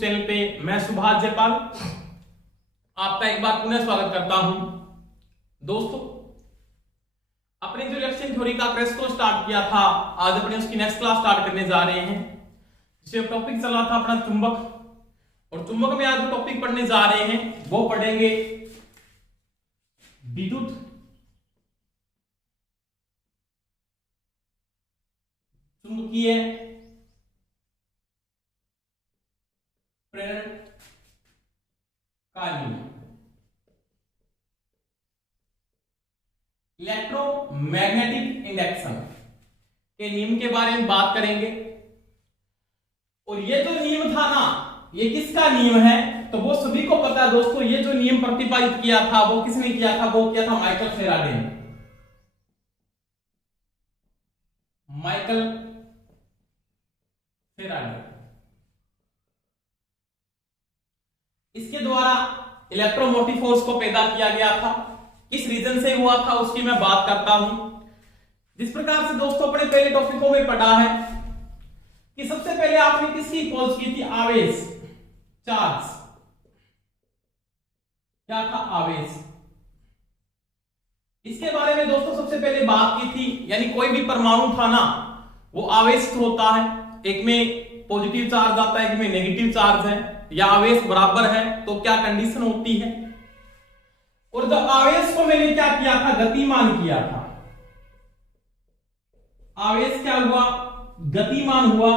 Channel पे मैं सुभाष जयपाल आपका एक बार पुनः स्वागत करता हूं। दोस्तों, अपने जो इलेक्ट्रिक थ्योरी का क्रेस्ट को स्टार्ट किया था, आज अपने उसकी नेक्स्ट क्लास स्टार्ट करने जा रहे हैं। जिसमें टॉपिक चला था अपना चुंबक, और चुंबक में आज जो टॉपिक पढ़ने जा रहे हैं वो पढ़ेंगे विद्युत चुंबकीय प्रेरण का नियम, इलेक्ट्रोमैग्नेटिक इंडक्शन के नियम के बारे में बात करेंगे। और ये जो नियम था ना, ये किसका नियम है तो वो सभी को पता है दोस्तों। ये जो नियम प्रतिपादित किया था वो किसने किया था? वो किया था माइकल फैराडे ने। माइकल फैराडे, इसके द्वारा इलेक्ट्रोमोटिव फोर्स को पैदा किया गया था। किस रीजन से हुआ था उसकी मैं बात करता हूं। जिस प्रकार से दोस्तों अपने पहले टॉपिकों में पढ़ा है कि सबसे पहले आपने किसकी खोज की थी? आवेश, चार्ज। क्या था? आवेश। इसके बारे में दोस्तों सबसे पहले बात की थी, यानी कोई भी परमाणु था ना वो आवेश होता है। एक में पॉजिटिव चार्ज आता है, एक में नेगेटिव चार्ज है, या आवेश बराबर है तो क्या कंडीशन होती है। और जब आवेश को मैंने क्या किया था? गतिमान किया था। आवेश क्या हुआ? गतिमान हुआ।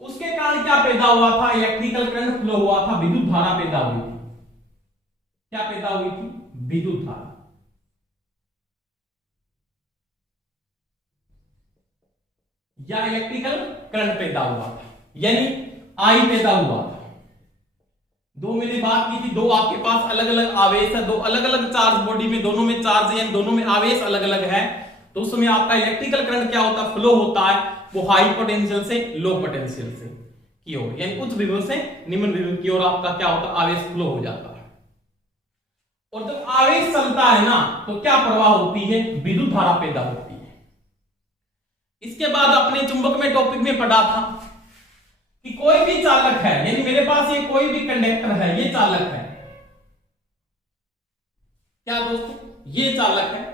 उसके कारण क्या पैदा हुआ था? इलेक्ट्रिकल करंट फ्लो हुआ था, विद्युत धारा पैदा हुई थी। क्या पैदा हुई थी? विद्युत धारा। या इलेक्ट्रिकल करंट पैदा हुआ था, यानी आई पैदा हुआ था। दो मैंने बात की थी, दो आपके पास अलग अलग आवेश है, दो अलग अलग चार्ज बॉडी में, दोनों में चार्ज है, दोनों में आवेश अलग अलग है, तो उसमें आपका इलेक्ट्रिकल करंट क्या होता है? फ्लो होता है वो हाई पोटेंशियल से लो पोटेंशियल से की ओर, यानी उच्च विभव से निम्न विभव की ओर आपका क्या होता है? आवेश फ्लो हो जाता है। और जब आवेश चलता है ना तो क्या प्रवाह होती है? विद्युत धारा पैदा होती है। इसके बाद अपने चुंबक में टॉपिक में पढ़ा था कि कोई भी चालक है, यानी मेरे पास ये कोई भी कंडक्टर है, ये चालक है। क्या दोस्तों? ये चालक है।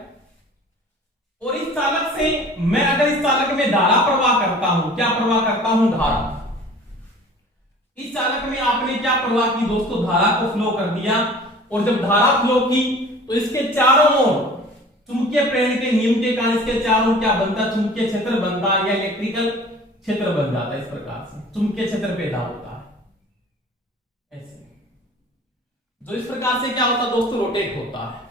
और इस चालक से मैं अगर इस चालक में धारा प्रवाह करता हूं, क्या प्रवाह करता हूं? धारा। इस चालक में आपने क्या प्रवाह की दोस्तों? धारा को फ्लो कर दिया। और जब धारा फ्लो की तो इसके चारों ओर चुंबकीय प्रेरण के नियम के कारण इसके चारों क्या बनता? चुंबकीय क्षेत्र बनता है, या इलेक्ट्रिकल क्षेत्र बन जाता है। इस प्रकार से चुंबकीय क्षेत्र पैदा होता है ऐसे, जो इस प्रकार से क्या होता दोस्तों? रोटेट होता है।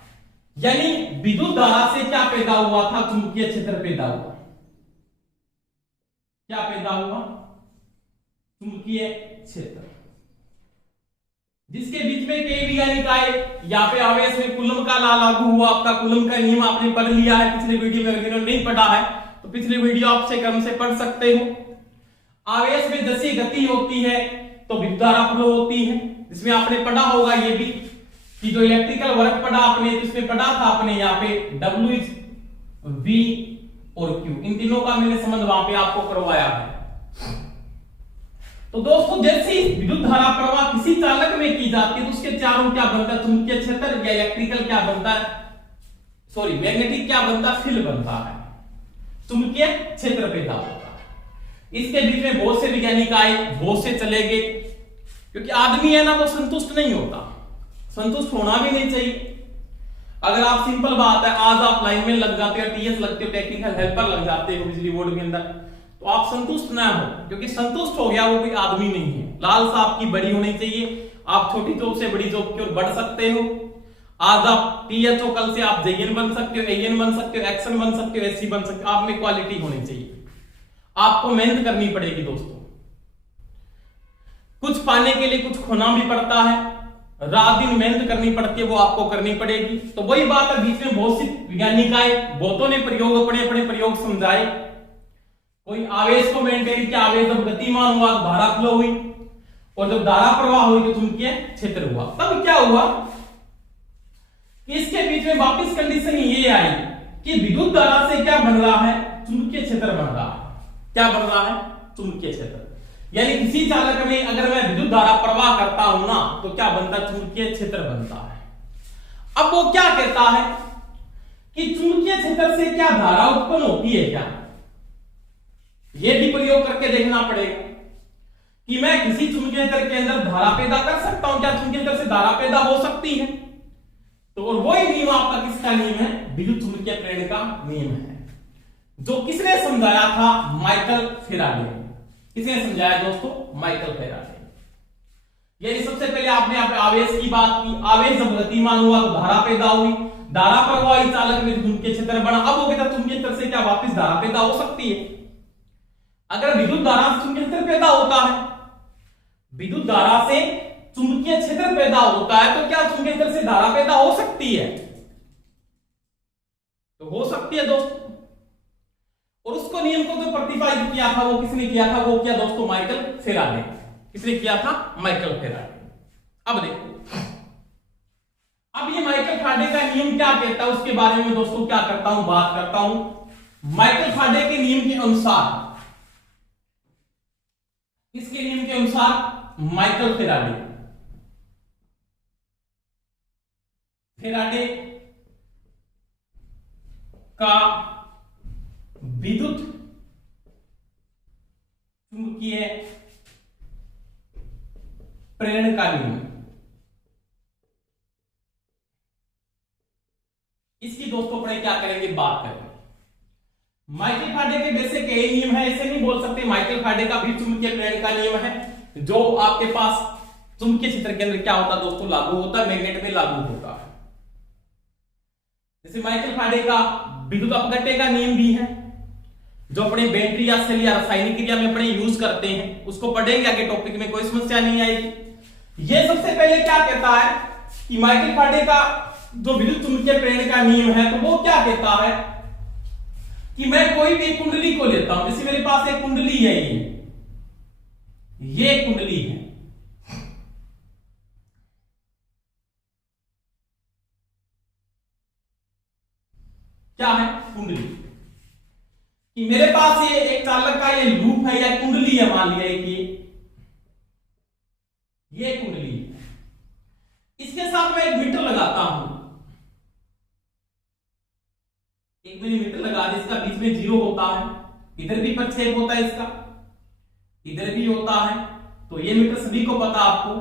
यानी विद्युत धारा से क्या पैदा हुआ था? चुंबकीय क्षेत्र पैदा हुआ। क्या पैदा हुआ? चुंबकीय क्षेत्र, जिसके बीच में के वैज्ञानिक आए। यहाँ पे आवेश में कूलम का ला लागू हुआ। आपका कूलम का नियम आपने पढ़ लिया है पिछले वीडियो में, अगर नहीं पढ़ा है तो पिछले वीडियो आपसे क्रम से पढ़ सकते हो। आवेश में जैसी गति होती है तो विद्युत धारा फ्लो होती है, जिसमें आपने पढ़ा होगा ये भी कि जो इलेक्ट्रिकल वर्क पढ़ा आपने, तो इसमें पढ़ा था आपने यहाँ पे W V और Q, इन तीनों का मैंने संबंध वहां पे आपको करवाया है। तो दोस्तों, जैसी विद्युत धारा प्रवाह किसी चालक में की जाती है तो उसके चारों क्या बनता है? चुंबकीय क्षेत्र, या इलेक्ट्रिकल क्या बनता है? सॉरी, मैग्नेटिक क्या बनता है? फील्ड बनता है, चुंबकीय क्षेत्र पैदा होता है। इसके बीच में बहुत से वैज्ञानिक आए, बहुत से चले गए, क्योंकि आदमी है ना वो संतुष्ट नहीं होता, संतुष्ट होना भी नहीं चाहिए। अगर आप सिंपल बात है, आज आप लाइनमैन लग जाते हो, टीएस लगते हो, टेक्निकल हेल्पर लग जाते हो बिजली बोर्ड के अंदर, तो आप संतुष्ट ना हो, क्योंकि संतुष्ट हो गया वो कोई आदमी नहीं है। लालसा आपकी बड़ी होनी चाहिए। आप छोटी जॉब से बड़ी जॉब की ओर बढ़ सकते हो। आज आप टीएचओ, कल से आप जेएन बन सकते हो, एएन बन सकते हो, एक्शन बन सकते हो, एससी बन सकते हो। आप में क्वालिटी होनी चाहिए। आपको मेहनत करनी पड़ेगी दोस्तों। कुछ पाने के लिए कुछ खोना भी पड़ता है, रात दिन मेहनत करनी पड़ती है, वो आपको करनी पड़ेगी। तो वही बात है, बीच में बहुत सी वैज्ञानिक आए, बहुतों ने प्रयोग अपने अपने प्रयोग समझाए। कोई आवेश को मेंटेन किया, आवेश जब गतिमान हुआ तो धारा फ्लो हुई, और जब धारा प्रवाह हुई तो चुंबकीय क्षेत्र हुआ। तब क्या हुआ कि इसके बीच में वापस कंडीशन ये आई कि विद्युत धारा से क्या बन रहा है? चुंबकीय क्षेत्र बन रहा है। क्या बन रहा है? चुंबकीय क्षेत्र। यानी किसी चालक में अगर मैं विद्युत धारा प्रवाह करता हूं ना तो क्या बनता है, चुंबकीय क्षेत्र बनता है। अब वो क्या कहता है कि चुंबकीय क्षेत्र से क्या धारा उत्पन्न होती है क्या, ये भी प्रयोग करके देखना पड़ेगा कि मैं किसी चुंबकीय क्षेत्र के अंदर धारा पैदा कर सकता हूं, क्या चुंबकीय क्षेत्र से धारा पैदा हो सकती है। तो और वही नियम आपका किसका नियम है, विद्युत चुंबकीय प्रेरण का नियम है, जो किसने समझाया था, माइकल फैराडे। किसने समझाया दोस्तों, माइकल फैराडे। यानी सबसे पहले आपने आवेश की बात की, आवेश जब गतिमान हुआ तो धारा पैदा हुई, धारा प्रवाही चालक में चुंबकीय क्षेत्र बना। अब वो कहता चुंबकीय क्षेत्र से क्या वापस धारा पैदा हो सकती है। अगर विद्युत धारा से चुंबकीय क्षेत्र पैदा होता है, विद्युत धारा से चुंबकीय क्षेत्र पैदा होता है, तो क्या चुंबकीय क्षेत्र से धारा पैदा हो सकती है, तो हो सकती है दोस्तों। और उसको नियम को जो प्रतिपादित किया था वो किसने किया था, वो क्या दोस्तों, माइकल फैराडे। किसने किया था, माइकल फैराडे। अब देखो, अब ये माइकल फैराडे का नियम क्या कहता है उसके बारे में दोस्तों क्या करता हूं, बात करता हूं। माइकल फैराडे के नियम के अनुसार, किसके नियम के अनुसार, माइकल फैराडे का विद्युत चुंबकीय प्रेरण का नियम, इसकी दोस्तों अपने क्या करेंगे, बात करेंगे। माइकल फैराडे के बेसिक यही नियम है, ऐसे नहीं बोल सकते माइकल फैराडे का भी चुंबकीय प्रेरण का नियम है, जो आपके पास चुंबकीय क्षेत्र के अंदर क्या होता है दोस्तों, लागू होता है, मैग्नेट में लागू होता है। जैसे माइकल फैराडे का विद्युत अपघट्य का नियम भी है, जो अपने बैटरी या सेल या रासायनिक क्रिया में अपने यूज करते हैं, उसको पढ़ेंगे आगे टॉपिक में, कोई समस्या नहीं आएगी। ये सबसे पहले क्या कहता है कि माइकल फैराडे का जो विद्युत चुंबकीय प्रेरण का नियम है, तो वो क्या कहता है कि मैं कोई भी कुंडली को लेता हूं, जैसे मेरे पास एक कुंडली है, ये कुंडली है, क्या है, कुंडली, कि मेरे पास ये एक चालक का ये लूप है या कुंडली है, मान लिया कि ये कुंडली है, इसके साथ मैं एक मीटर लगाता हूं, एक मैंने मीटर लगा दिया, इसका बीच में 0 होता है, इधर भी प्रक्षेप होता है इसका, इधर भी होता है, तो ये मीटर सभी को पता, आपको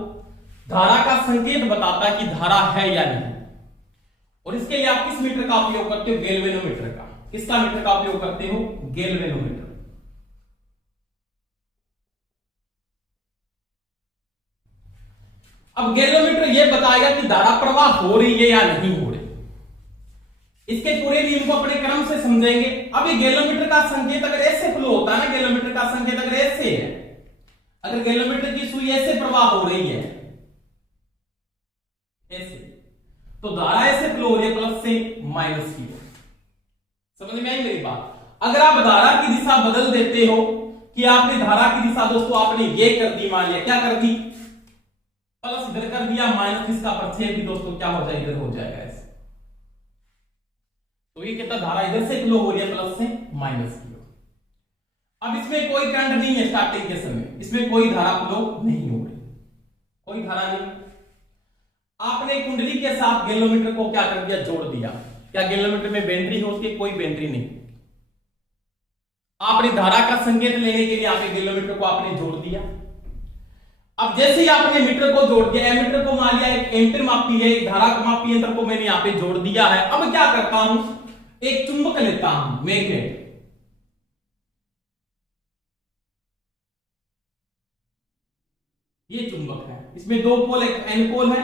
धारा का संकेत बताता है कि धारा है या नहीं। और इसके लिए आप किस मीटर का उपयोग करते हो, गैल्वेनोमीटर का। किसका मीटर का उपयोग करते हो, गैल्वेनोमीटर। अब गैल्वेनोमीटर यह बताएगा कि धारा प्रवाह हो रही है या नहीं हो रही। इसके पूरे नियम को अपने क्रम से समझेंगे। अब ये गैल्वेनोमीटर का संकेत अगर ऐसे फ्लो होता है ना, गैल्वेनोमीटर का संकेत अगर ऐसे है, अगर गैल्वेनोमीटर की सुई ऐसे प्रवाह हो रही है, ऐसे, तो धारा ऐसे फ्लो हो रही है प्लस से माइनस की ओर। समझ में आई मेरी बात। अगर आप धारा की दिशा बदल देते हो, कि आपने धारा की दिशा दोस्तों आपने ये कर दी, मान लिया क्या कर दी, प्लस इधर कर दिया, माइनस इसका प्रक्षेप भी दोस्तों क्या हो जाएगा, इधर हो जाएगा ऐसे। तो ये कहता धारा इधर से फ्लो हो रही है प्लस से माइनस की ओर। अब इसमें कोई करंट नहीं है स्टार्टिंग के समय, इसमें कोई धारा फ्लो नहीं हो रही, कोई धारा नहीं। आपने कुंडली के साथ गैल्वेनोमीटर को क्या कर दिया, जोड़ दिया। क्या गैल्वेनोमीटर में बैटरी होती है, कोई बैटरी नहीं। आपने धारा का संकेत लेने के लिए आपने गैल्वेनोमीटर को आपने जोड़ दिया। अब जैसे ही आपने मीटर को जोड़ दिया, एमीटर को मान लिया, एक एम्पीयर मापी है, एक धारा मापी यंत्र को मैंने यहां पे जोड़ दिया है। अब क्या करता हूं, एक चुंबक लेता हूं, मैग्नेट। ये चुंबक है, इसमें 2 पोल, एक एन पोल है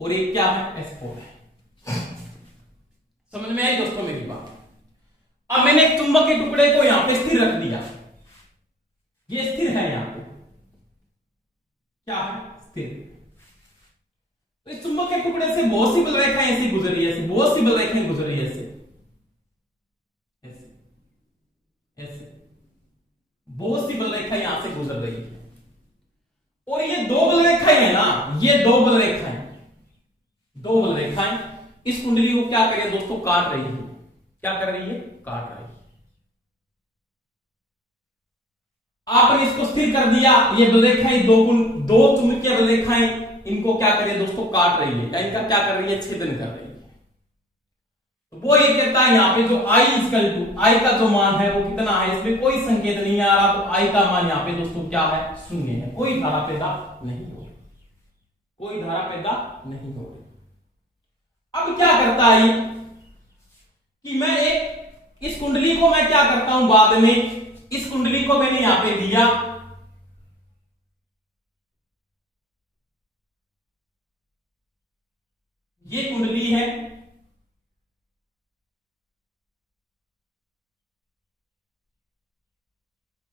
और एक क्या है, एस पोल है। समझ में आई दोस्तों मेरी बात। अब मैंने एक चुंबक के टुकड़े को यहां पे स्थिर रख दिया, ये स्थिर है, यहां पे क्या है, स्थिर। तो इस चुंबक के टुकड़े से बहुत सी बलरेखाएं ऐसी गुजर रही है, बहुत सी बलरेखाएं गुजर रही है, ऐसे ऐसे बहुत सी बलरेखाएं यहां से गुजर रही है। और ये 2 बलरेखाएं है ना, ये 2 बलरेखाएं, 2 बलरेखाएं इस कुंडली को क्या कर रही है दोस्तों, काट रही है। क्या कर रही है, काट रही है। आपने इसको स्थिर कर दिया, ये बलरेखाएं दो चुंबकीय बलरेखाएं इनको क्या कर रही है दोस्तों, काट रही है, या इनका क्या कर रही है, छेदन कर रही है। तो वो ये कहता है यहाँ पे जो आई का जो मान है वो कितना है, इसमें कोई संकेत नहीं आ रहा, तो आई का मान यहाँ पे दोस्तों क्या है, शून्य है, कोई धारा पैदा नहीं हो रही, कोई धारा पैदा नहीं हो रही। अब क्या करता है ये कि मैं इस कुंडली को मैं क्या करता हूं, बाद में इस कुंडली को मैंने यहां पे लिया, ये कुंडली है,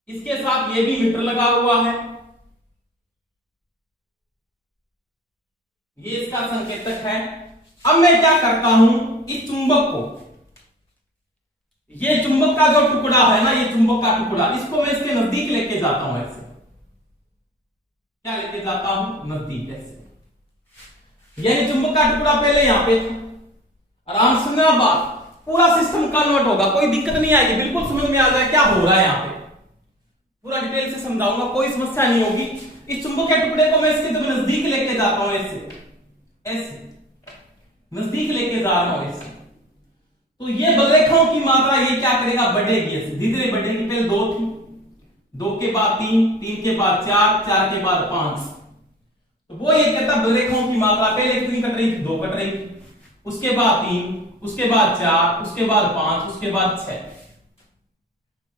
इसके साथ ये भी मीटर लगा हुआ है, ये इसका संकेतक है। अब मैं क्या करता हूं, इस चुंबक को, ये चुंबक का जो टुकड़ा है ना, ये चुंबक का टुकड़ा, इसको मैं इसके नजदीक लेके जाता हूं, ऐसे क्या लेके जाता हूं, नजदीक, ऐसे। यानी चुंबक का टुकड़ा पहले यहां पे था, आराम से सुनना बात, पूरा सिस्टम कन्वर्ट होगा, कोई दिक्कत नहीं आएगी, बिल्कुल समझ में आ जाए क्या हो रहा है यहां पे, पूरा डिटेल से समझाऊंगा, कोई समस्या नहीं होगी। इस चुंबक के टुकड़े को मैं इसके जब नजदीक लेके जाता हूं, ऐसे नजदीक लेके जा रहा हूं ऐसे, तो ये बलरेखाओं की मात्रा ये क्या करेगा, बढ़ेगी, ऐसे धीरे धीरे बढ़ेगी। पहले 2 थी, 2 के बाद 3, 3 के बाद 4, 4 के बाद 5, तो वो ये कहता बलरेखाओं की मात्रा पहले कितनी कट रही थी, 2 कट रही थी, उसके बाद 3, उसके बाद 4, उसके बाद 5, उसके बाद 6।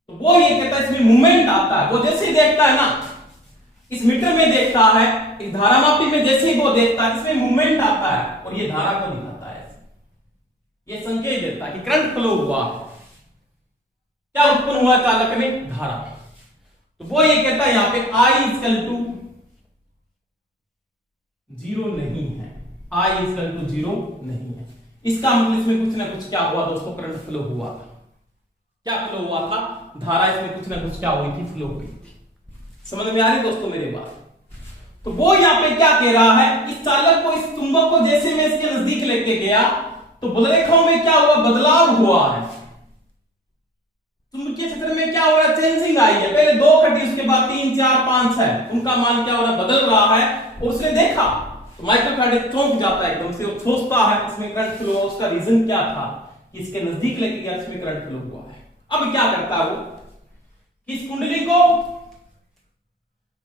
तो वो ये कहता है इसमें मूवमेंट आता है, वो जैसे ही देखता है ना, इस मीटर में देखता है, एक धारामापी में जैसे ही वो देखता है, इसमें मूवमेंट आता है और ये धारा को दिखाता है, ये संकेत देता है कि करंट फ्लो हुआ, क्या उत्पन्न हुआ चालक में, धारा। तो वो ये कहता है यहां पे I = 0 नहीं है, I = 0 नहीं है। इसका मतलब इसमें कुछ ना कुछ क्या हुआ दोस्तों, करंट फ्लो हुआ था। क्या फ्लो हुआ था, धारा इसमें कुछ ना कुछ क्या हुई थी, फ्लो हुई थी। समझ में आ रही दोस्तों मेरे बात। तो वो यहां पे क्या कह रहा है, इस चालक को, इस चुंबक को जैसे मैं इसके नजदीक लेके गया तो बलरेखाओं में क्या हुआ, बदलाव हुआ है, चुंबकीय क्षेत्र में क्या हो रहा है, चेंजिंग आई है। पहले 2 कटी, उसके बाद 3, 4, 5, 6, उनका मान क्या हो रहा है, बदल रहा है। और उसने देखा तो माइकल फैराडे चौंक जाता है एकदम से, वो सोचता है इसमें करंट फ्लो, उसका रीजन क्या था कि इसके नजदीक लेके गया, इसमें करंट फ्लो हुआ है। अब क्या करता है वो, इस कुंडली को,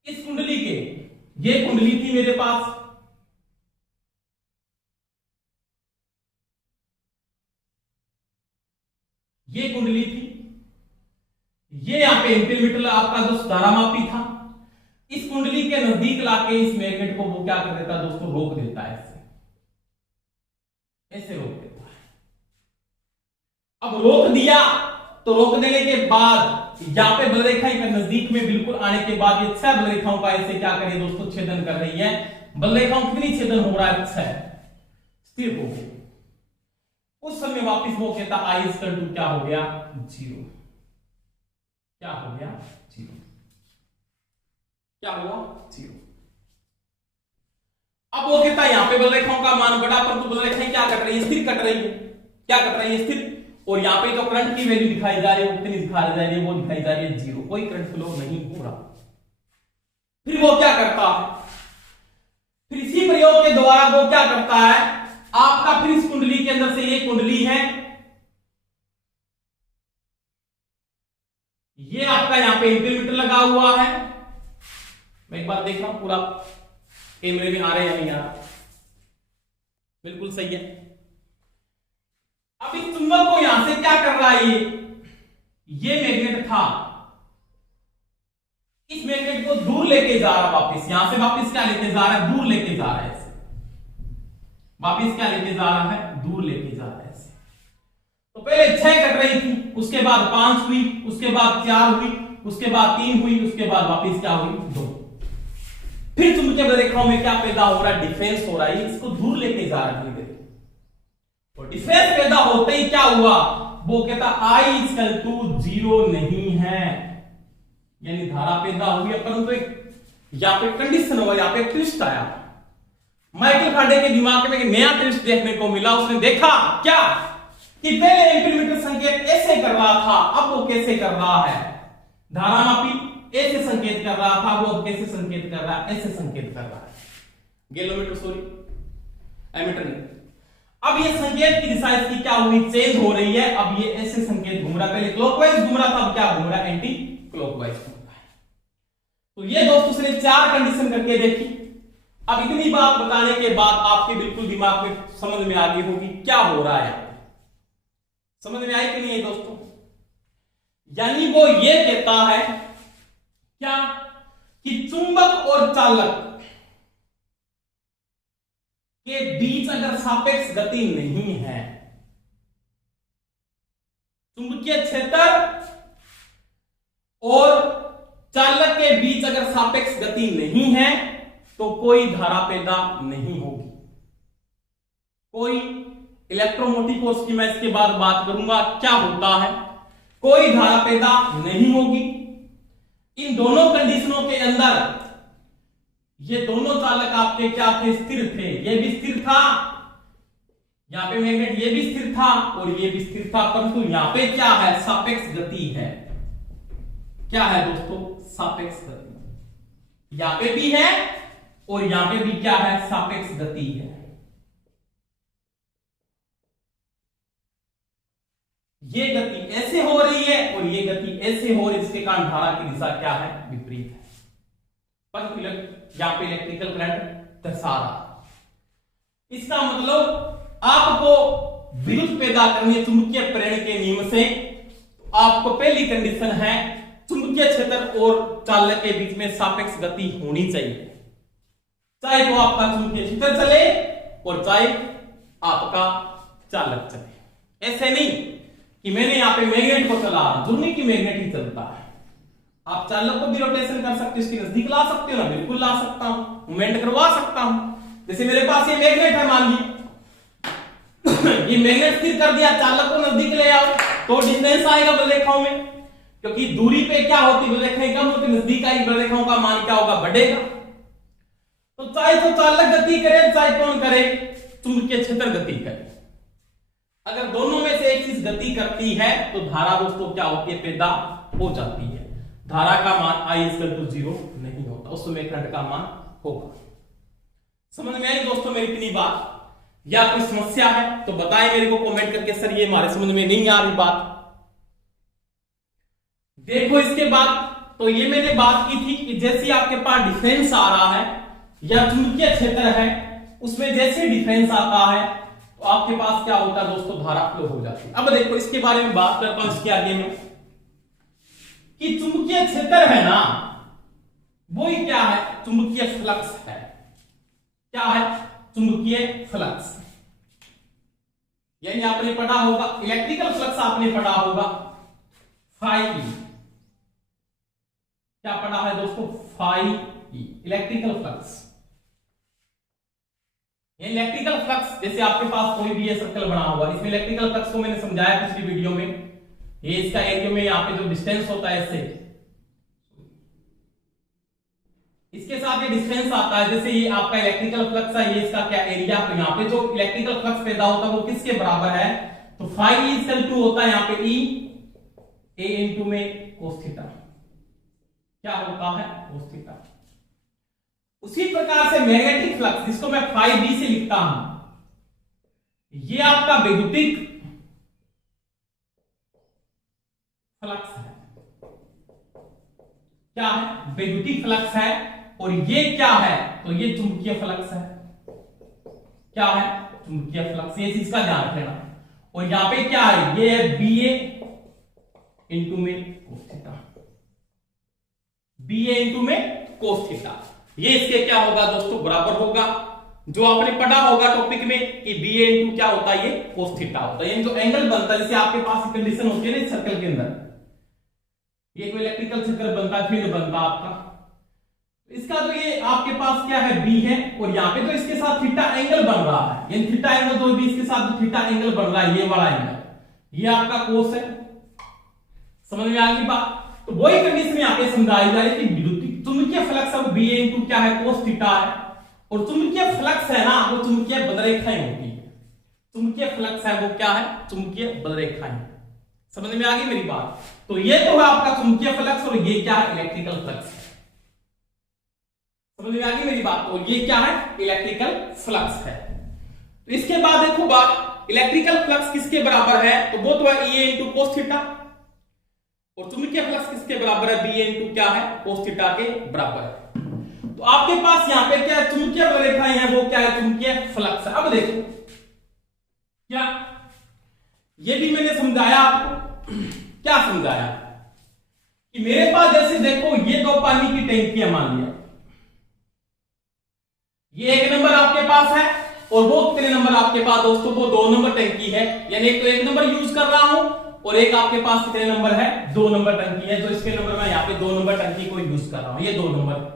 इस कुंडली के, ये कुंडली थी मेरे पास, ये कुंडली थी, ये यहां पे एम्पीमीटर आपका जो धारामापी था, इस कुंडली के नजदीक लाके इस मैग्नेट को वो क्या कर देता है दोस्तों, रोक देता है, ऐसे रोक देता है। अब रोक दिया तो रोक देने के बाद यहां पे बलरेखा के नजदीक में बिल्कुल आने के बाद ये 6 बलरेखाओं का ऐसे क्या करें दोस्तों, छेदन कर रही है। बलरेखाओं कितनी छेदन हो रहा है, 6, स्थिर हो गई। उस समय वापस वो कहता I = क्या हो गया, 0, क्या हो गया, 0, क्या हुआ, 0। अब वो कहता है यहां पे बलरेखाओं का मान बढ़ा, परंतु बलरेखाएं क्या कट रही है, स्थिर कट रही है, क्या कट रही है, स्थिर। और यहां पे जो करंट की वैल्यू दिखाई जा रही है, उतनी दिखाई जा रही है, वो दिखाई जा रही है 0, कोई करंट फ्लो नहीं हो रहा। फिर वो क्या करता है, फिर इसी प्रयोग के द्वारा वो क्या करता है, आपका फिर इस कुंडली के अंदर से, ये कुंडली है, ये आपका यहां पे एम्पीमीटर लगा हुआ है। मैं एक बार देख रहा हूं पूरा कैमरे में आ रहे हैं, नहीं आ रहा, बिल्कुल सही है। अब इस चुंबक को यहां से क्या कर रहा है, ये मैग्नेट था, इस मैग्नेट को दूर लेके जा रहा, वापस यहां से वापस क्या लेके जा रहा है, दूर लेके जा रहा है, वापस क्या लेके जा रहा है, दूर लेके जा रहा है। तो पहले 6 कट रही थी, उसके बाद 5 हुई, उसके बाद 4 हुई, उसके बाद 3 हुई, उसके बाद वापस क्या हुई, 2। फिर चुंबकीय बलरेखाओं में क्या पैदा हो रहा है, डिफरेंस हो रहा है, इसको दूर लेके जा रहा है। और डिफरेंस पैदा होते ही क्या हुआ, वो कहता I = 0 नहीं है, यानी धारा पैदा हुई है, परंतु एक यहां पे कंडीशन हुआ, यहां पे ट्विस्ट आया। माइकल फैराडे के दिमाग में एक नया ट्विस्ट देखने को मिला। उसने देखा क्या कि पहले एम्पीमीटर संकेत ऐसे कर रहा था, अब वो कैसे कर रहा है, धारामापी ऐसे संकेत कर रहा था, वो अब कैसे संकेत कर रहा है, ऐसे संकेत कर रहा है। गैलोमीटर सॉरी एमीटर नहीं। अब ये संकेत की दिशा इसकी क्या हुई, चेंज हो रही है। अब ये ऐसे संकेत घूम रहा, पहले क्लॉकवाइज घूम रहा था, अब क्या घूम रहा है, एंटी क्लॉकवाइज घूम रहा है। तो ये दोस्तों उसने 4 कंडीशन करके देखी। अब इतनी बात बताने के बाद आपके बिल्कुल दिमाग में समझ में आ गई होगी क्या हो रहा है, समझ में आई कि नहीं है दोस्तों। यानी वो ये कहता है क्या कि चुंबक और चालक के बीच अगर सापेक्ष गति नहीं है, चुंबकीय क्षेत्र और चालक के बीच अगर सापेक्ष गति नहीं है तो कोई धारा पैदा नहीं होगी। कोई इलेक्ट्रोमोटिव फोर्स की मैं इसके बाद बात करूंगा क्या होता है, कोई धारा पैदा नहीं होगी। इन दोनों कंडीशनों के अंदर ये दोनों चालक आपके क्या थे, स्थिर थे। ये भी स्थिर था, यहां पे मैग्नेट ये भी स्थिर था और ये भी स्थिर था, परंतु यहां पे क्या है, सापेक्ष गति है। क्या है दोस्तों, सापेक्ष गति। यहां पे भी है और यहां पे भी क्या है, सापेक्ष गति है। ये गति ऐसे हो रही है और ये गति ऐसे हो रही है, जिसके कारण धारा की दिशा क्या है, विपरीत है। परंतु यहां पे इलेक्ट्रिकल करंट दर्शा रहा। इसका मतलब आपको विद्युत पैदा करनी चुंबकीय प्रेरण के नियम से, तो आपको पहली कंडीशन है चुंबकीय क्षेत्र और चालक के बीच में सापेक्ष गति होनी चाहिए। चाहे तो आपका चुंबकीय क्षेत्र चले और चाहे आपका चालक चले। ऐसे नहीं कि मैंने यहां पे मैग्नेट को चला, जरूरी कि मैग्नेट ही चलता है। आप चालक को भी रोटेशन कर सकते हो, इसके नजदीक ला सकते हो ना, बिल्कुल ला सकता हूं, मूवमेंट करवा सकता हूं। जैसे मेरे पास ये मैग्नेट है, मान लीजिए ये मैग्नेट स्थिर कर दिया, चालक को नजदीक ले आओ तो डिस्टेंस आएगा बलरेखाओं में, क्योंकि दूरी पे क्या होती है, बलरेखाएं कम होती, नजदीक आई बलरेखाओं का मान क्या होगा, बढ़ेगा। तो चाहे तो चालक गति करे, चाहे कौन करे, चुंबकीय क्षेत्र गति करे। अगर दोनों में से एक चीज गति करती है तो धारा दोस्तों क्या होती है, पैदा हो जाती है। धारा का मान I=0 नहीं होता, उस समय करंट का मान होगा। समझ में आई दोस्तों मेरी इतनी बात, या कोई समस्या है तो बताएं मेरे को कमेंट करके, सर ये हमारे समझ में नहीं आ रही बात। देखो इसके बाद तो ये मैंने बात की थी कि जैसे आपके पास डिफरेंस आ रहा है या चुंबकीय क्षेत्र है, उसमें जैसे डिफरेंस आता है तो आपके पास क्या होता है दोस्तों, धारा फ्लो हो जाती है। अब देखो इसके बारे में बात करता हूं इसके आगे में कि चुंबकीय क्षेत्र है ना, वो ही क्या है, चुंबकीय फ्लक्स है। क्या है, चुंबकीय फ्लक्स। यानी आपने पढ़ा होगा इलेक्ट्रिकल फ्लक्स, आपने पढ़ा होगा फाई। क्या पढ़ा है दोस्तों, फाई इलेक्ट्रिकल फ्लक्स। ये इलेक्ट्रिकल फ्लक्स, जैसे आपके पास कोई भी ये सर्कल बना हुआ, इसमें इलेक्ट्रिकल फ्लक्स को मैंने समझाया पिछली वीडियो में। ये इसका एरिया में यहाँ पे जो डिस्टेंस होता है इससे, इसके साथ ये डिस्टेंस आता है। जैसे ये आपका इलेक्ट्रिकल फ्लक्स है, ये इसका क्या एरिया, तो यहाँ पे जो इलेक्ट्रिकल फ्लक्स पैदा होता है वो किसके बराबर है, तो फाई इक्वल टू होता है यहाँ पे ई ए इनटू में कोस थीटा। क्या होता है, कोस थीटा। उसी प्रकार से मैग्नेटिक फ्लक्स, जिसको मैं फाई बी से लिखता हूं, ये आपका वैद्युतिक फ्लक्स है। क्या है, वैद्युतिक फ्लक्स है। और ये क्या है, तो ये चुंबकीय फ्लक्स है। क्या है, चुंबकीय फ्लक्स। ये चीज का ध्यान रखना। और यहां पे क्या है, ये है बी ए इंटू में कोस थीटा, बी ए इंटू में कोस थीटा। ये इसके क्या होगा दोस्तों, बराबर होगा जो आपने पढ़ा होगा टॉपिक में कि बी ए इंटू क्या होता है, ये कोस थीटा होता है। ये जो एंगल बनता है, जैसे आपके पास कंडीशन होती है ना सर्कल के अंदर, ये कोई इलेक्ट्रिकल सर्कल बनता है, फील्ड बनता है आपका, इसका तो ये आपके पास क्या है, बी है। और यहाँ पे तो इसके साथ थीटा एंगल बन रहा है, यानी थीटा एंगल जो भी इसके साथ जो थीटा एंगल बन रहा है, ये वाला एंगल, ये आपका कोस है। समझ में आ गई बात। तो वही कंडीशन यहाँ पे समझाई जा रही है कि विद्युत चुंबकीय फ्लक्स अब बी ए इंटू क्या है, कोस थीटा है। और चुंबकीय फ्लक्स है ना, वो चुंबकीय बलरेखाएं होती है। चुंबकीय फ्लक्स है वो क्या है, चुंबकीय बलरेखाएं। समझ में आ गई मेरी बात? तो ये तो है आपका चुंबकीय फ्लक्स और ये क्या है? इलेक्ट्रिकल फ्लक्स है। समझ में आ गई मेरी बात? तो ये क्या है? इलेक्ट्रिकल फ्लक्स है। तो इसके बाद देखो बात, इलेक्ट्रिकल फ्लक्स किसके बराबर है? तो वो तो है E इंटू कोस थीटा, और चुंबकीय फ्लक्स किसके बराबर है? B इंटू क्या है? कोस थीटा के बराबर है। तो आपके पास यहां पे क्या चुंबकीय रेखाएं हैं, वो क्या है? चुंबकीय फ्लक्स है। अब देखो क्या, ये भी मैंने समझाया आपको। क्या समझाया? कि मेरे पास जैसे देखो ये दो पानी की टैंकियां मान लिया, ये एक नंबर आपके पास है, और वो कितने नंबर आपके पास दोस्तों? वो 2 नंबर टंकी है, यानी एक तो 1 नंबर यूज कर रहा हूं, और एक आपके पास कितने नंबर है? 2 नंबर टंकी है। जो इसके नंबर मैं यहाँ पे 2 नंबर टंकी को यूज कर रहा हूं, ये 2 नंबर।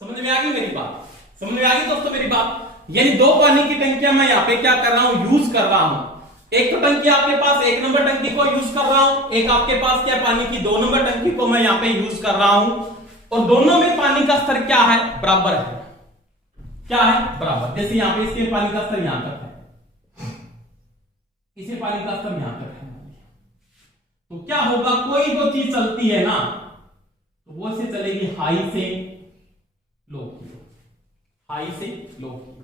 समझ में आ गई मेरी बात? समझ में आ गई दोस्तों मेरी बात? यानी 2 पानी की टंकियां मैं यहाँ पे क्या कर रहा हूं? यूज कर रहा हूं। एक तो टंकी आपके पास 1 नंबर टंकी को यूज कर रहा हूं, एक आपके पास क्या पानी की 2 नंबर टंकी को मैं यहाँ पे यूज कर रहा हूं, और दोनों में पानी का स्तर क्या है? बराबर है। क्या है? बराबर। जैसे यहाँ पे इसके पानी का स्तर यहां तक है, इसे पानी का स्तर यहां तक है, तो क्या होगा? कोई जो चीज चलती है ना, तो वो से चलेगी हाई से लो की ओर, हाई से लो की ओर।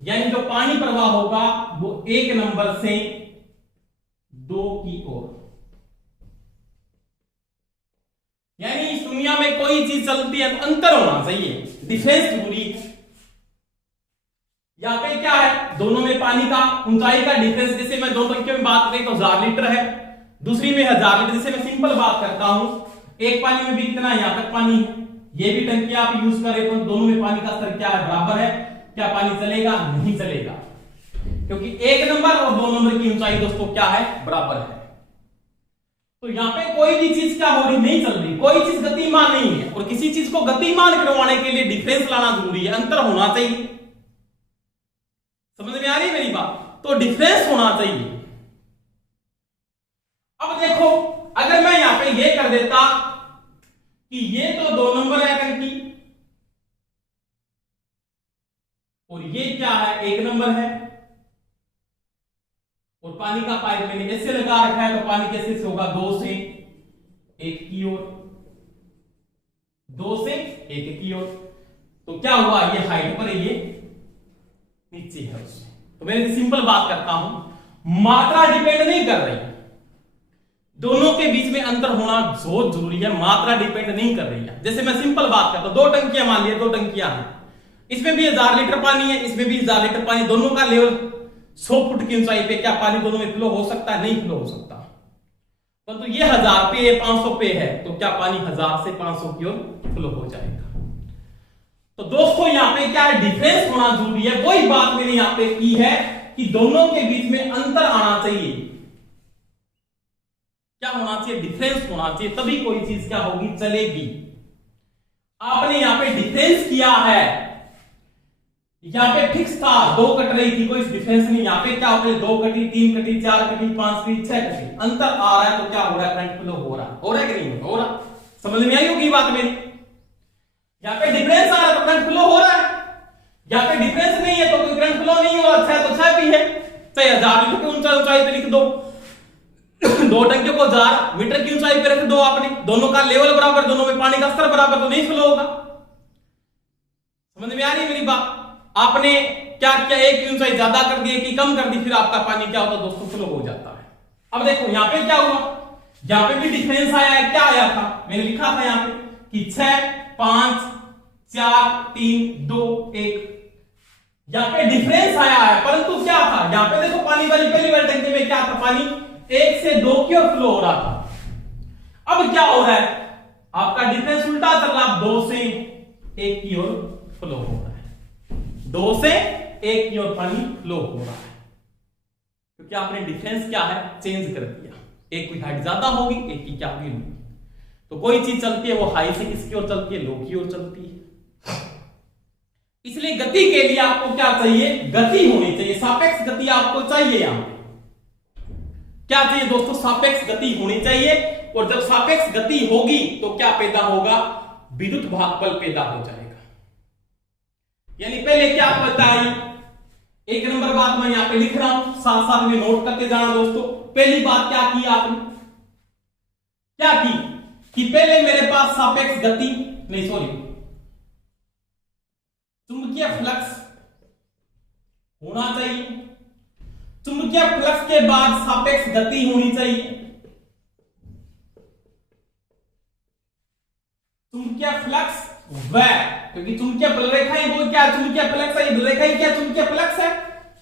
यानी जो पानी प्रवाह होगा वो 1 नंबर से 2 की ओर। यानी इस दुनिया में कोई चीज चलती है तो अंतर होना चाहिए, डिफरेंस जरूरी। यहां पे क्या है? दोनों में पानी का ऊंचाई का डिफरेंस, जैसे मैं 2 टंकियों में बात करें तो 1000 लीटर है, दूसरी में 1000 लीटर। जैसे मैं सिंपल बात करता हूं, एक पानी में भी कितना यहां तक पानी है, ये भी टंकी आप यूज करें तो दोनों में पानी का स्तर क्या है? बराबर है। क्या पानी चलेगा? नहीं चलेगा, क्योंकि 1 नंबर और 2 नंबर की ऊंचाई दोस्तों क्या है? बराबर है। तो यहां पे कोई भी चीज क्या हो रही? नहीं चल रही, कोई चीज गतिमान नहीं है, और किसी चीज को गतिमान करवाने के लिए डिफरेंस लाना जरूरी है, अंतर होना चाहिए। समझ में आ रही मेरी बात? तो डिफरेंस होना चाहिए। अब देखो, अगर मैं यहां पे ये कर देता कि ये तो 2 नंबर है टंकी, और ये क्या है? 1 नंबर है, और पानी का पाइप मैंने ऐसे लगा रखा है, तो पानी कैसे से होगा? 2 से 1 की ओर, 2 से 1 की ओर। तो क्या हुआ? ये हाइट पर है, ये नीचे है उसमें। तो मैं सिंपल बात करता हूं, मात्रा डिपेंड नहीं कर रही, दोनों के बीच में अंतर होना बहुत जरूरी है, मात्रा डिपेंड नहीं कर रही है। जैसे मैं सिंपल बात करता हूं, 2 टंकियां मान लिया, 2 टंकियां हैं, इसमें भी 1000 लीटर पानी है, इसमें भी 1000 लीटर पानी, दोनों का लेवल 100 फुट की ऊंचाई पे क्या पानी दोनों में फ्लो हो सकता है? नहीं फ्लो हो सकता। परंतु ये 1000 पे 500 पे है, तो क्या पानी 1000 से 500 की ओर फ्लो हो जाएगा। तो दोस्तों यहां पे क्या है? डिफरेंस होना जरूरी है। वही बात मैंने यहां पे की है कि दोनों के बीच में अंतर आना चाहिए। क्या होना चाहिए? डिफरेंस होना चाहिए, तभी कोई चीज क्या होगी? चलेगी। आपने यहां पे डिफरेंस किया है, यहां पे फिक्स था, 2 कट रही थी, कोई डिफरेंस नहीं। यहां पे क्या होता है? 2 कटी, 3 कटी, 4 कटी, 5 कटी, 6 कटी, अंतर आ रहा है, तो क्या हो रहा है? करंट फ्लो हो रहा है। हो रहा है कि नहीं हो रहा? समझ में आई होगी बात मेरी? यहां पे डिफरेंस आ रहा है तो करंट फ्लो हो रहा है, यहां पे डिफरेंस नहीं है तो कोई करंट फ्लो नहीं हो रहा। अच्छा है तो 6 भी है, चाहे 1000 मीटर की ऊंचाई पे लिख दो, 2 टंकियों को 1000 मीटर की ऊंचाई पे रख दो आपने, दोनों का लेवल बराबर, दोनों में पानी का स्तर बराबर, तो नहीं फ्लो होगा। समझ में आ रही है मेरी बात? आपने क्या किया? एक की ऊंचाई ज्यादा कर दी, एक की कम कर दी, फिर आपका पानी क्या होता है दोस्तों? फ्लो हो जाता है। अब देखो यहां पे क्या हुआ, यहां पे भी डिफरेंस आया है। क्या आया था? मैंने लिखा था यहां पे कि 6 5 4 3 2 1, यहां पे डिफरेंस आया है। परंतु क्या था? यहां पे देखो पानी वाली पहली वाली टंकी में क्या था? पानी 1 से 2 की ओर फ्लो हो रहा था। अब क्या हो रहा है? आपका डिफरेंस उल्टा चल रहा है, 2 से 1 की ओर फ्लो हो रहा है, 2 से 1 की ओर पानी फ्लो हो रहा है, क्योंकि आपने डिफरेंस क्या है? चेंज कर दिया। एक की हाइट ज्यादा होगी, एक की क्या होगी? तो कोई चीज चलती है वो हाई से किसकी ओर चलती है? लो की ओर चलती है। इसलिए गति के लिए आपको क्या चाहिए? गति होनी चाहिए, सापेक्ष गति आपको चाहिए। यहां क्या चाहिए दोस्तों? सापेक्ष गति होनी चाहिए। और जब सापेक्ष गति होगी तो क्या पैदा होगा? विद्युत भागफल पैदा हो जाएगा। यानी पहले क्या बताई? एक नंबर बात मैं यहां पे लिख रहा हूं, साथ साथ में नोट करके जाना दोस्तों। पहली बात क्या की आपने, क्या की कि पहले मेरे पास सापेक्ष गति नहीं सॉरी चुंबकीय फ्लक्स होना चाहिए, चुंबकीय फ्लक्स के बाद सापेक्ष गति होनी चाहिए, चुंबकीय फ्लक्स व क्योंकि चुंबकीय रेखाएं वो क्या चुंबकीय फ्लक्स है, ये रेखाएं क्या चुंबकीय फ्लक्स है,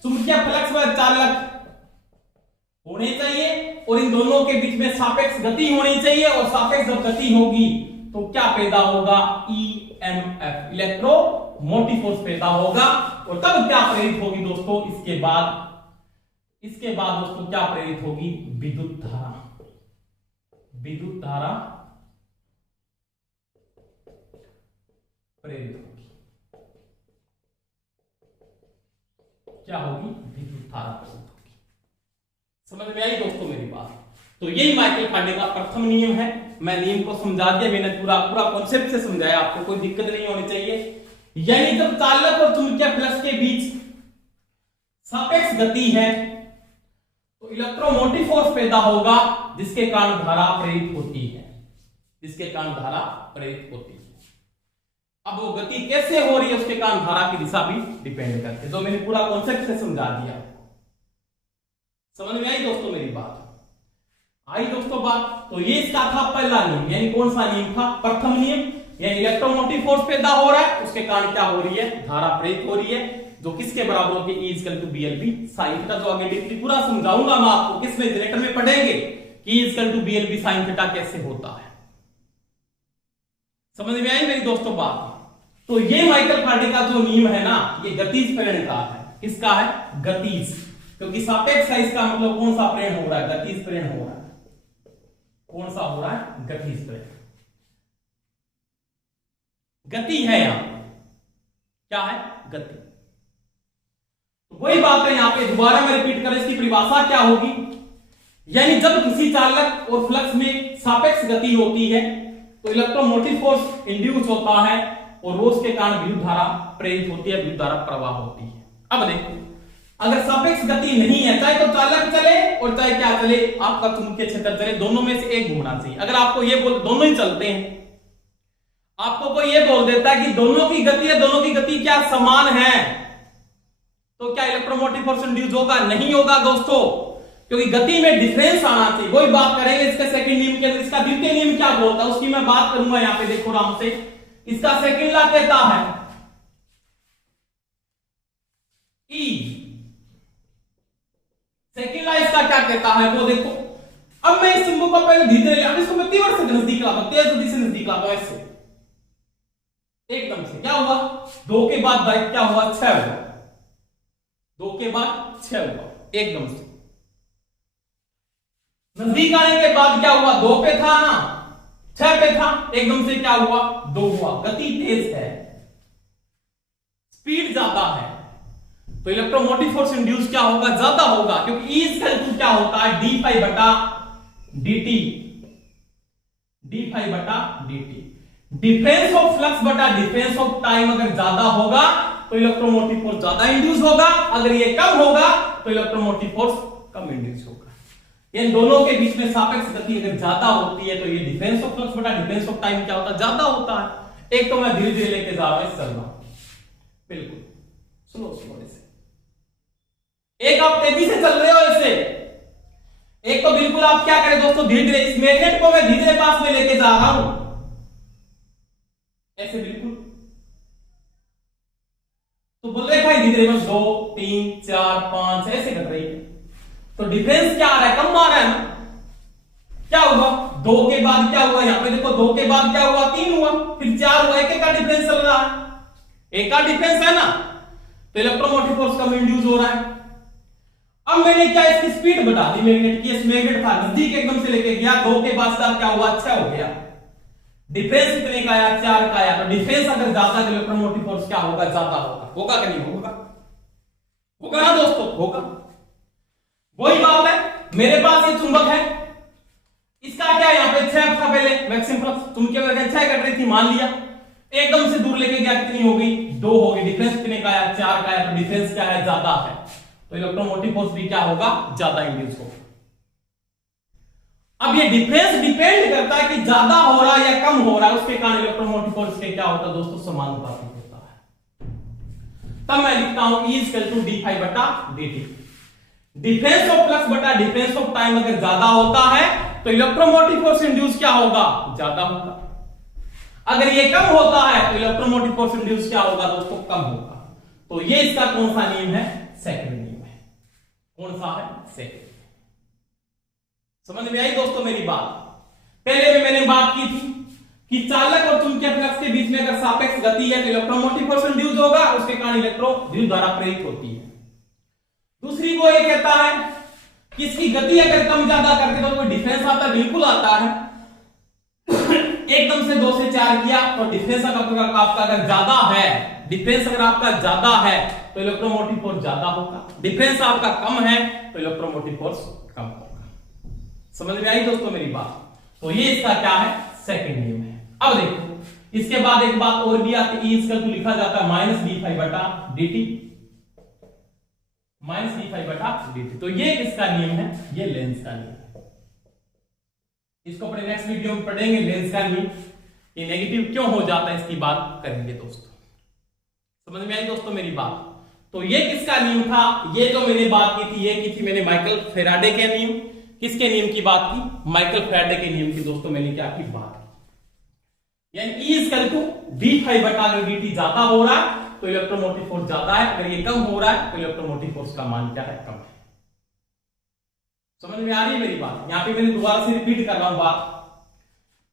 चुंबकीय फ्लक्स व चालक होने चाहिए और इन दोनों के बीच में सापेक्ष गति होनी चाहिए। और सापेक्ष जब गति होगी तो क्या पैदा होगा, ईएमएफ, इलेक्ट्रोमोटिव फोर्स पैदा होगा। और तब क्या प्रेरित होगी दोस्तों, इसके बाद दोस्तों क्या प्रेरित होगी, विद्युत धारा, विद्युत धारा प्रेरित होगी। क्या होगी, विद्युत धारा प्रेरित होगी। समझ में आई दोस्तों मेरी बात। तो यही माइकल फैराडे का प्रथम नियम है। मैं नियम को समझा दिया, मैंने पूरा कॉन्सेप्ट से समझाया, आपको कोई दिक्कत नहीं होनी चाहिए। यानी जब चालक और चुंबकीय फ्लक्स के बीच सापेक्ष गति है तो इलेक्ट्रोमोटिव फोर्स पैदा होगा जिसके कारण धारा प्रेरित होती है, जिसके कारण धारा प्रेरित होती है। अब वो गति कैसे हो रही है उसके कारण धारा की दिशा भी डिपेंड करती है। तो मैंने पूरा कॉन्सेप्ट से समझा दिया, समझ में आई दोस्तों मेरी बात, आई दोस्तों बात। तो ये इसका था पहला नियम, यानी कौन सा नियम था, प्रथम नियम, यानी इलेक्ट्रोमोटिव फोर्स पैदा हो रहा है उसके कारण क्या हो रही है, धारा प्रेरित हो रही है, जो किसके बराबर होगी, E equal to BLB sin theta. जो आगे डिटेल पूरा समझाऊंगा मैं आपको, किसमें जनरेटर में पढ़ेंगे कि E equal to BLB sin theta कैसे होता है। समझ में आई मेरी दोस्तों बात। तो ये माइकल फैराडे का जो नियम है ना, ये गतिज प्रेरण का है। किसका है, गतिज, क्योंकि सापेक्ष है, इसका मतलब कौन सा प्रेरण हो रहा है, गतिज प्रेरण हो रहा है। कौन सा हो रहा है, गतिज प्रेरण, गति है यहां, क्या है, गति। तो वही बात है यहां पे, दोबारा मैं रिपीट करें, इसकी परिभाषा क्या होगी, यानी जब किसी चालक और फ्लक्स में सापेक्ष गति होती है तो इलेक्ट्रोमोटिव फोर्स इंड्यूस होता है और वो उसके कारण विद्युत धारा प्रेरित होती है, विद्युत धारा प्रवाह होती है। अब देखो, अगर सापेक्ष गति नहीं है, चाहे तो चालक चले और चाहे क्या चले, आपका चुंबकीय क्षेत्र चले, दोनों में से एक घूमना चाहिए। अगर आपको ये बोल दोनों ही चलते हैं, आपको कोई ये बोल देता है कि दोनों की गति है, दोनों की गति क्या समान है, तो क्या इलेक्ट्रोमोटिव फोर्स इंड्यूस होगा, नहीं होगा दोस्तों, क्योंकि गति में डिफरेंस आना चाहिए। वही बात करेंगे इसके सेकंड नियम के, इसका द्वितीय नियम क्या बोलता है उसकी मैं बात करूंगा। यहां पे देखो आराम से, इसका सेकंड लॉ कहता है E, सेकंड लॉ इसका क्या कहता है वो देखो। अब मैं इस सिंबल को पहले धीरे धीरे, अब इसको मैं तीव्र से नजदीक लाता हूं, तेज गति से नजदीक लाता हूं, ऐसे एकदम से। क्या हुआ, 2 के बाद क्या हुआ, 6 हुआ, 2 के बाद 6 हुआ, एकदम से। नजदीक आने के बाद क्या हुआ, 2 पे था ना, 6 पे था, एकदम से क्या हुआ, 2 हुआ। गति तेज है, स्पीड ज्यादा है, तो इलेक्ट्रोमोटिव फोर्स इंड्यूस क्या होगा, ज्यादा होगा, क्योंकि E इक्वल टू क्या होता है, d फाई बटा dt, d फाई बटा dt। डिफरेंस ऑफ फ्लक्स बटा डिफरेंस ऑफ टाइम अगर ज्यादा होगा तो इलेक्ट्रोमोटिव फोर्स ज्यादा इंड्यूस होगा, अगर ये कम होगा तो इलेक्ट्रोमोटिव फोर्स कम इंड्यूस होगा। इन दोनों के बीच में सापेक्ष गति अगर ज्यादा होती है तो ये डिफरेंस ऑफ फ्लक्स बटा डिफरेंस ऑफ टाइम क्या होता है, ज्यादा होता है। एक तो मैं धीरे धीरे लेके जा रहा हूं, चल रहा हूं, बिल्कुल सुनो सुनो इसे। एक आप तेजी से चल रहे हो ऐसे, एक तो बिल्कुल आप क्या करें दोस्तों, धीरे धीरे इस मैग्नेट को मैं धीरे धीरे पास में लेके जा रहा हूं, ऐसे बिल्कुल। तो बोल रहे भाई धीरे धीरे 2 3 4 5 ऐसे कर रही है, तो डिफरेंस क्या आ रहा है, कम आ रहा है ना। क्या हुआ, 2 के बाद क्या हुआ, यहां पे देखो 2 के बाद क्या हुआ, 3 हुआ, फिर 4 हुआ, एक का डिफरेंस चल रहा है, एक का डिफरेंस है ना, तो इलेक्ट्रोमोटिव फोर्स कम इंड्यूस हो रहा है। अब मैंने क्या इसकी स्पीड बढ़ा दी मैग्नेट की, इस मैग्नेट था नजदीक एकदम से लेके गया, 2 के बाद क्या हुआ, 6 हो गया, डिफरेंस कितने का आया, 4 का आया। तो डिफरेंस अगर ज्यादा तो इलेक्ट्रोमोटिव फोर्स क्या होगा, ज्यादा होगा, होगा कि नहीं होगा, होगा ना दोस्तों, होगा। वही बात है, मेरे पास ये चुंबक है, इसका क्या यहाँ पे 6 था पहले मैक्सिमम फ्लक्स, चुंबकीय वजह 6 कट रही थी मान लिया, एकदम से दूर लेके गया, कितनी होगी? 2 होगी। डिफरेंस कितने का है? 4 का है। तो डिफरेंस क्या है? ज्यादा है, तो इलेक्ट्रोमोटिव फोर्स भी क्या होगा? ज्यादा इंड्यूस होगा। अब ये डिफरेंस डिपेंड करता है कि ज्यादा हो रहा है या कम हो रहा है, उसके कारण इलेक्ट्रोमोटिव फोर्स के क्या होता है दोस्तों? समानुपाती होता है। तब मैं लिखता हूं E equal to D phi बटा dt। डिफरेंस ऑफ फ्लक्स बटा डिफरेंस ऑफ टाइम अगर ज्यादा होता है तो इलेक्ट्रोमोटिव फोर्स इंड्यूस क्या होगा? ज्यादा होगा। अगर ये कम होता है तो इलेक्ट्रोमोटिव फोर्स इंड्यूस क्या होगा दोस्तों? कम होगा। तो ये इसका कौन सा नियम है? सेकंड नियम है। कौन सा है? सेकंड। समझ में आई दोस्तों मेरी बात? पहले में मैंने बात की थी कि चालक और चुंबकीय फ्लक्स के बीच में अगर सापेक्ष गति है तो इलेक्ट्रोमोटिव फोर्स इंड्यूस होगा, उसके कारण विद्युत धारा प्रेरित होती है। दूसरी वो ये कहता है कि इसकी गति अगर कम ज्यादा करते तो कोई डिफरेंस आता है? बिल्कुल आता है। एकदम से 2 से 4 किया तो डिफरेंस आपका अगर ज्यादा है, डिफरेंस अगर आपका ज्यादा है तो इलेक्ट्रोमोटिव फोर्स ज्यादा होगा। डिफरेंस आपका कम है तो इलेक्ट्रोमोटिव फोर्स कम होगा। समझ में आई दोस्तों मेरी बात? तो ये इसका क्या है? सेकंड नियम है। अब देखो, इसके बाद एक बात और भी आती है, E इक्वल टू लिखा जाता है माइनस डी फाई बटा dt। माइनस डी फाई बटा dt। तो ये किसका नियम है? ये लेंस का नियम है। इसको अपने नेक्स्ट वीडियो में पढ़ेंगे, लेंस का नियम, ये नेगेटिव क्यों हो जाता है इसकी बात करेंगे दोस्तों। समझ में आई दोस्तों मेरी बात? तो ये किसका नियम था? ये जो मैंने बात की थी, ये की थी मैंने माइकल फैराडे के नियम। किसके नियम की बात की? माइकल फैराडे के नियम की दोस्तों मैंने क्या की? बात की। यानी E equal to D phi बटा dt ज्यादा हो रहा है तो इलेक्ट्रोमोटिव फोर्स ज्यादा है, अगर ये कम हो रहा है तो इलेक्ट्रोमोटिव फोर्स का मान क्या है? कम है। समझ में आ रही है मेरी बात? यहां पे मैंने दोबारा से रिपीट कर रहा हूं बात।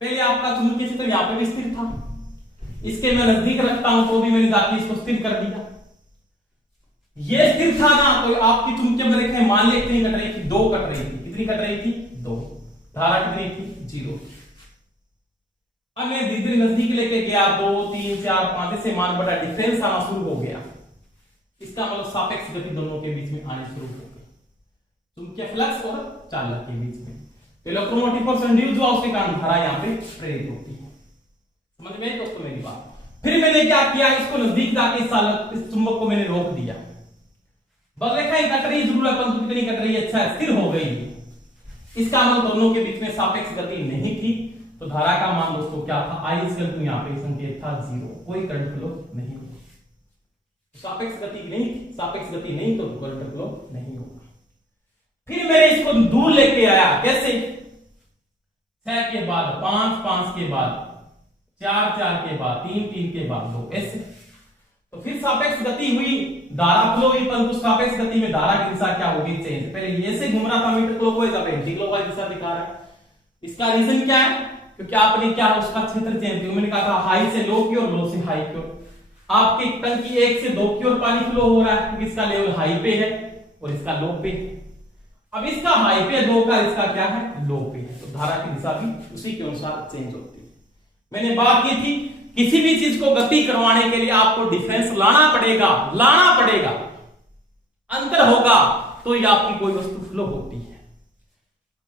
पहले आपका चुंबकीय क्षेत्र यहां पे भी स्थिर था, इसके मैं नजदीक रखता हूं तो भी मैंने जाके इसको स्थिर कर दिया। ये स्थिर था ना, तो आपकी चुंबकीय रेखाएं मान ले कितनी कट रही थी? 2 कट रही थी। कितनी कट रही थी? 2। धारा कितनी थी? 0। अब मैं धीरे धीरे नजदीक लेके गया, 2 3 4 5 से मान बड़ा डिफरेंस आना शुरू हो गया। इसका मतलब सापेक्ष गति दोनों के बीच में आने शुरू हो गई, चुंबकीय फ्लक्स और चालक के बीच में। इलेक्ट्रोमोटिव फोर्स इंड्यूस हुआ, उसके कारण धारा यहाँ पे प्रेरित होती है। समझ में आई दोस्तों मेरी बात? फिर मैंने क्या किया? इसको नजदीक जाके इस चुंबक को मैंने रोक दिया। बलरेखाएं कट रही जरूर है, परंतु कितनी कट रही है? अच्छा, स्थिर हो गई। इसका मतलब दोनों के बीच में सापेक्ष गति नहीं थी, तो धारा का मान दोस्तों क्या था? I इक्वल टू यहाँ पे संकेत था 0, कोई करंट फ्लो नहीं होगा। सापेक्ष गति नहीं, सापेक्ष गति नहीं तो करंट फ्लो नहीं होगा। फिर मैंने इसको दूर लेके आया, कैसे? 6 के बाद 5, 5 के बाद 4, 4 के बाद 3, 3 के बाद 2, ऐसे। तो फिर सापेक्ष गति हुई, धारा फ्लो हुई, परंतु सापेक्ष गति में धारा की दिशा क्या होगी? चेंज। पहले ये से घूम रहा था मीटर क्लॉकवाइज, अब एंटी क्लॉकवाइज दिशा दिखा रहा है। इसका रीजन क्या है? क्योंकि आपने क्या उसका क्षेत्र चेंज किया। मैंने कहा था हाई से लो की और लो से हाई की ओर। आपकी टंकी 1 से 2 की ओर पानी फ्लो हो रहा है, क्योंकि इसका लेवल हाई पे है और इसका लो पे है। अब इसका हाई पे 2 का, इसका क्या है? लो पे है, तो धारा की दिशा भी उसी के अनुसार चेंज होती है। मैंने बात की थी, किसी भी चीज को गति करवाने के लिए आपको डिफरेंस लाना पड़ेगा, अंतर होगा तो ये आपकी कोई वस्तु फ्लो होती है।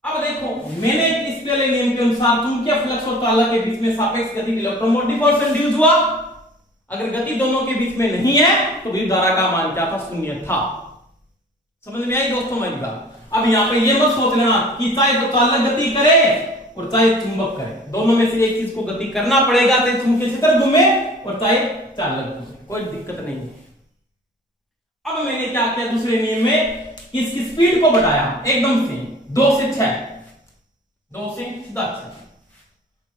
अब देखो, मैंने इस पहले नियम के अनुसार चुंबकीय फ्लक्स और चालक के बीच में सापेक्ष गति इलेक्ट्रोमोटिव फोर्स इंड्यूस हुआ। अगर गति दोनों के बीच में नहीं है तो विद्युत धारा का मान क्या था? 0 था। समझ में आई दोस्तों मेरी बात? अब यहाँ पे ये मत सोच लेना कि चाहे तो चालक गति करे और चाहे चुंबक करे, दोनों में से एक चीज को गति करना पड़ेगा, चाहे चुंबकीय क्षेत्र घूमे और चाहे चालक घूमे, कोई दिक्कत नहीं है। अब मैंने क्या किया? दूसरे नियम में इसकी स्पीड को बढ़ाया एकदम से 2 से 6, 2 से 10,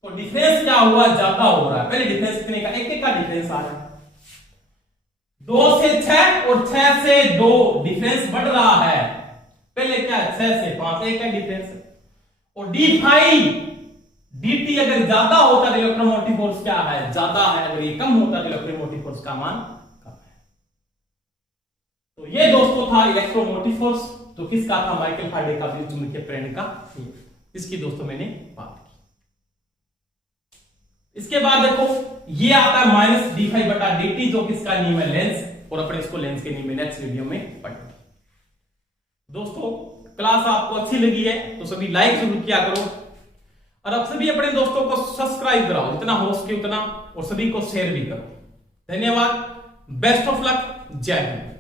तो डिफरेंस क्या हुआ? ज्यादा हो रहा है। पहले डिफरेंस कितने का? 1 का डिफरेंस आ रहा है। 2 से 6 और 6 से 2 डिफरेंस बढ़ रहा है। पहले क्या? 6 से 5, 1 का डिफरेंस। और डी फाई dt अगर ज्यादा होता तो इलेक्ट्रोमोटिव फोर्स क्या है? ज्यादा है। अगर ये कम होता तो इलेक्ट्रोमोटिव फोर्स का मान कम है। तो ये दोस्तों था इलेक्ट्रोमोटिव फोर्स, तो किसका था? माइकल फैराडे का विद्युत प्रेरण का। इसकी दोस्तों मैंने बात की। इसके बाद देखो, ये आता है माइनस डी फाई बटा dt, जो किसका नियम है? लेंस। और अपने इसको लेंस के नियम में नेक्स्ट वीडियो में पढ़ेंगे। दोस्तों क्लास आपको अच्छी लगी है तो सभी लाइक जरूर किया करो। और आप सभी अपने दोस्तों को सब्सक्राइब कराओ जितना हो सके उतना, और सभी को शेयर भी करो। धन्यवाद, बेस्ट ऑफ लक, जय हिंद।